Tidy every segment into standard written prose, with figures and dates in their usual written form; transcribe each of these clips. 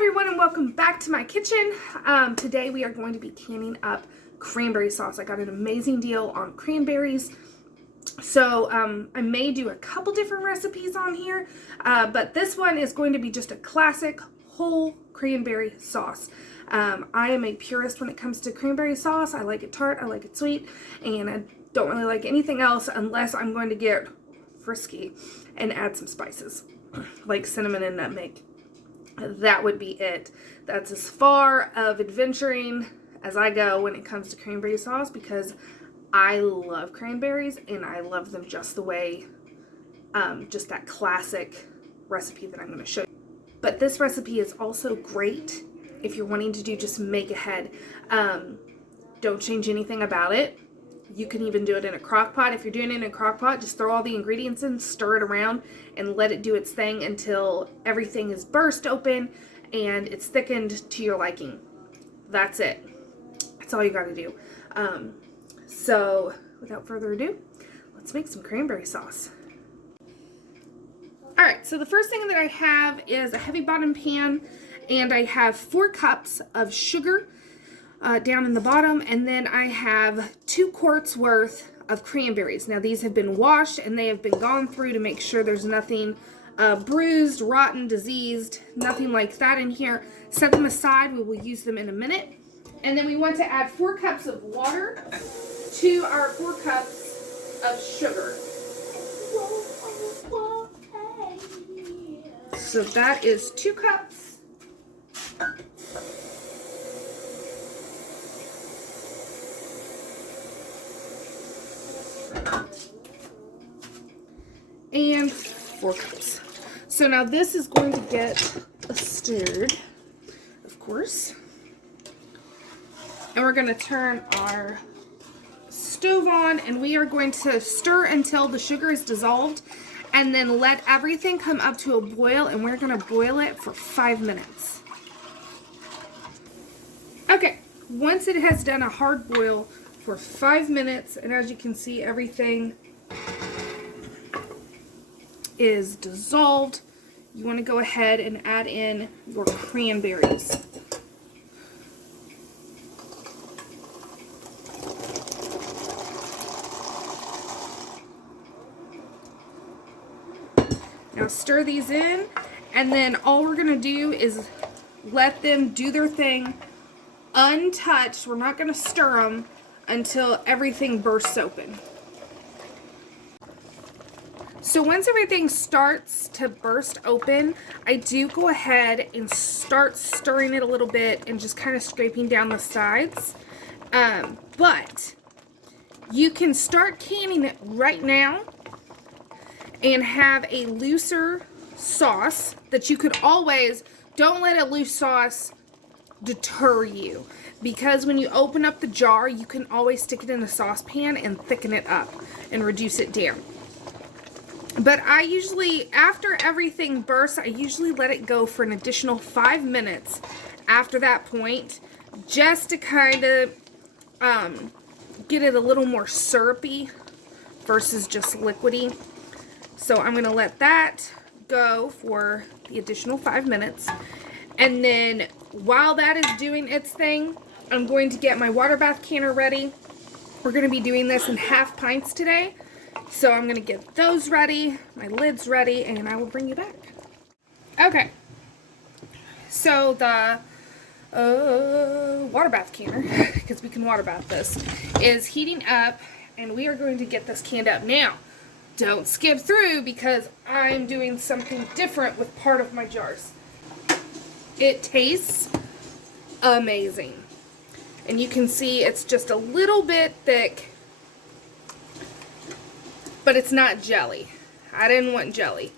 everyone, and welcome back to my kitchen. Today we are going to be canning up cranberry sauce. I got an amazing deal on cranberries. So I may do a couple different recipes on here, but this one is going to be just a classic whole cranberry sauce. I am a purist when it comes to cranberry sauce. I like it tart, I like it sweet, and I don't really like anything else unless I'm going to get frisky and add some spices like cinnamon and nutmeg. That would be it. That's as far of adventuring as I go when it comes to cranberry sauce, because I love cranberries and I love them just the way, just that classic recipe that I'm going to show you. But this recipe is also great if you're wanting to do just make ahead. Don't change anything about it. You can even do it in a crock pot. If you're doing it in a crock pot, just throw all the ingredients in, stir it around, and let it do its thing until everything is burst open and it's thickened to your liking. That's it. That's all you got to do. So without further ado, let's make some cranberry sauce. Alright, so the first thing that I have is a heavy bottom pan, and I have 4 cups of sugar down in the bottom, and then I have 2 quarts worth of cranberries. Now these have been washed and they have been gone through to make sure there's nothing bruised, rotten, diseased, nothing like that in here. Set them aside. We will use them in a minute. And then we want to add 4 cups of water to our 4 cups of sugar. So that is 2 cups. And 4 cups. So now this is going to get stirred, of course. And we're going to turn our stove on, and we are going to stir until the sugar is dissolved, and then let everything come up to a boil, and we're going to boil it for 5 minutes. Okay, once it has done a hard boil for 5 minutes, and as you can see, everything is dissolved, you want to go ahead and add in your cranberries. Now stir these in, and then all we're going to do is let them do their thing untouched. We're not going to stir them until everything bursts open. So once everything starts to burst open, I do go ahead and start stirring it a little bit and just kind of scraping down the sides. But you can start canning it right now and have a looser sauce that you could always, don't let a loose sauce deter you, because when you open up the jar, you can always stick it in a saucepan and thicken it up and reduce it down. But I usually, after everything bursts, I usually let it go for an additional 5 minutes after that point, just to kind of get it a little more syrupy versus just liquidy. So I'm going to let that go for the additional 5 minutes. And then while that is doing its thing, I'm going to get my water bath canner ready. We're going to be doing this in half pints today. So I'm going to get those ready, my lids ready, and I will bring you back. Okay. So the water bath canner, because we can water bath this, is heating up, and we are going to get this canned up. Now, don't skip through, because I'm doing something different with part of my jars. It tastes amazing. And you can see it's just a little bit thick, but it's not jelly. I didn't want jelly.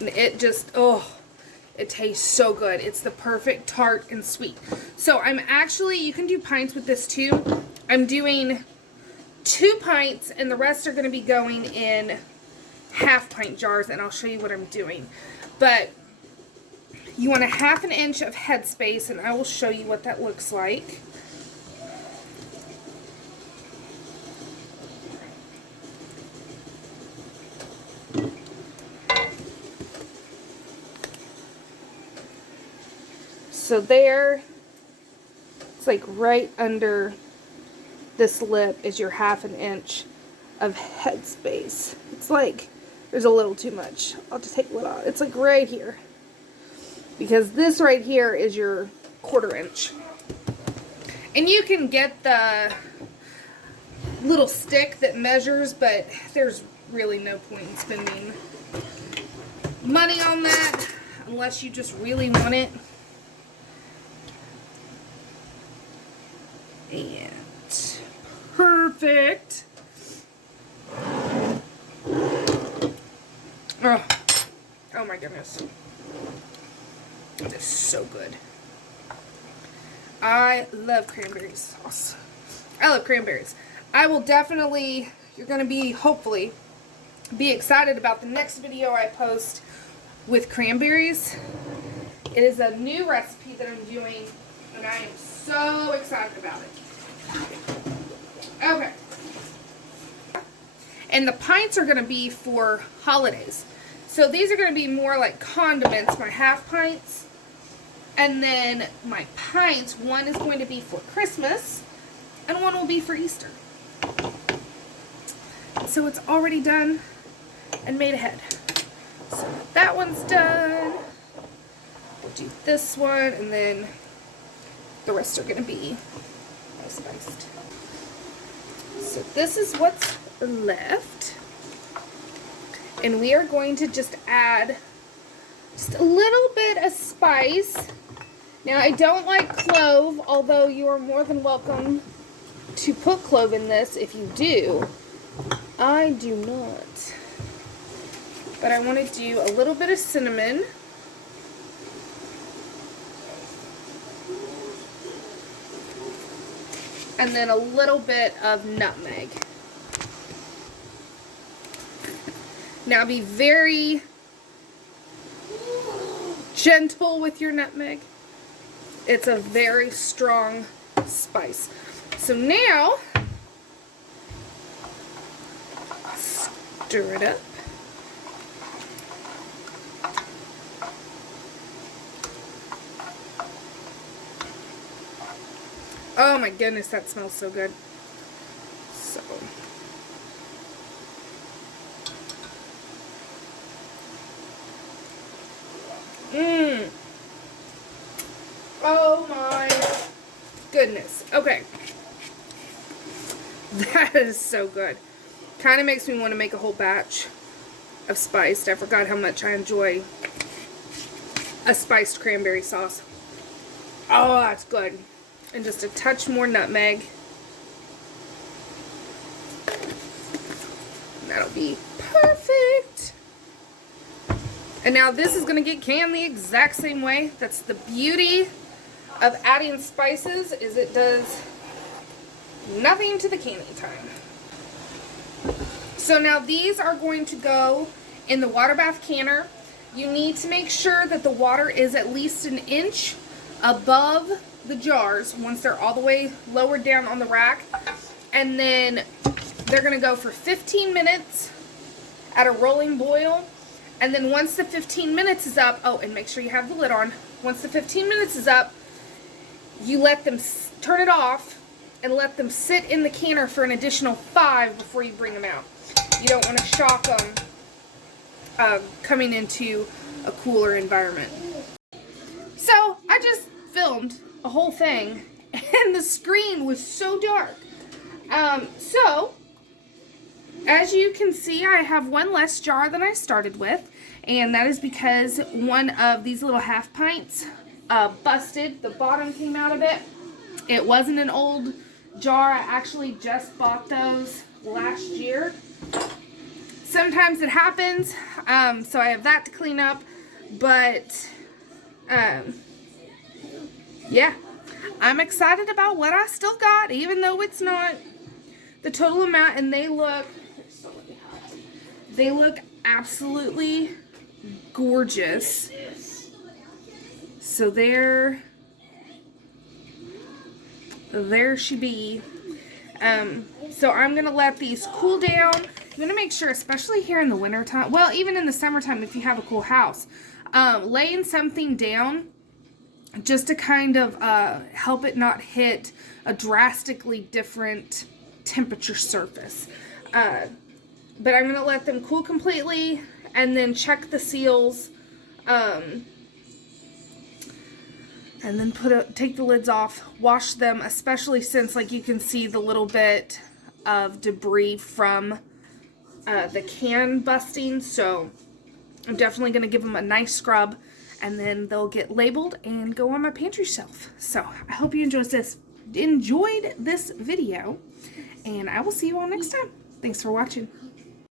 And it just, oh, it tastes so good. It's the perfect tart and sweet. So I'm actually, you can do pints with this too. I'm doing 2 pints, and the rest are going to be going in half pint jars, and I'll show you what I'm doing. But you want a 1/2 inch of headspace, and I will show you what that looks like. So there, it's like right under this lip is your 1/2 inch of headspace. It's like there's a little too much. I'll just take a little out. It's like right here. Because this right here is your 1/4 inch. And you can get the little stick that measures, but there's really no point in spending money on that unless you just really want it. And perfect. Oh my goodness. It is so good. I love cranberry sauce. I love cranberries. I will definitely, you're going to be, hopefully, be excited about the next video I post with cranberries. It is a new recipe that I'm doing, and I am so excited about it. Okay. And the pints are going to be for holidays. So these are going to be more like condiments, my 1/2 pints. And then my pints, one is going to be for Christmas, and one will be for Easter. So it's already done and made ahead. So that one's done. We'll do this one, and then the rest are going to be spiced. So this is what's left. And we are going to just add just a little bit of spice. Now, I don't like clove, although you are more than welcome to put clove in this if you do. I do not. But I want to do a little bit of cinnamon. And then a little bit of nutmeg. Now be very gentle with your nutmeg. It's a very strong spice. So now, stir it up. Oh my goodness, that smells so good. So, oh my goodness. Okay. That is so good. Kind of makes me want to make a whole batch of spiced. I forgot how much I enjoy a spiced cranberry sauce. Oh, that's good. And just a touch more nutmeg. That'll be perfect. And now this is going to get canned the exact same way. That's the beauty of adding spices, is it does nothing to the canning time. So now these are going to go in the water bath canner. You need to make sure that the water is at least 1 inch above the jars once they're all the way lowered down on the rack. And then they're going to go for 15 minutes at a rolling boil. And then once the 15 minutes is up, oh, and make sure you have the lid on. Once the 15 minutes is up, you let them turn it off and let them sit in the canner for an additional 5 before you bring them out. You don't want to shock them coming into a cooler environment. So I just filmed a whole thing and the screen was so dark. So as you can see, I have one less jar than I started with, and that is because one of these little 1/2 pints busted. The bottom came out of it. It wasn't an old jar. I actually just bought those last year. Sometimes it happens, so I have that to clean up, but yeah, I'm excited about what I still got, even though it's not the total amount, and they look absolutely gorgeous. So there she be. So I'm gonna let these cool down. I'm gonna make sure, especially here in the winter time, well, even in the summertime if you have a cool house, laying something down just to kind of help it not hit a drastically different temperature surface. But I'm going to let them cool completely and then check the seals, and then take the lids off, wash them, especially since, like, you can see the little bit of debris from the can busting. So I'm definitely going to give them a nice scrub, and then they'll get labeled and go on my pantry shelf. So I hope you enjoyed this video, and I will see you all next time. Thanks for watching.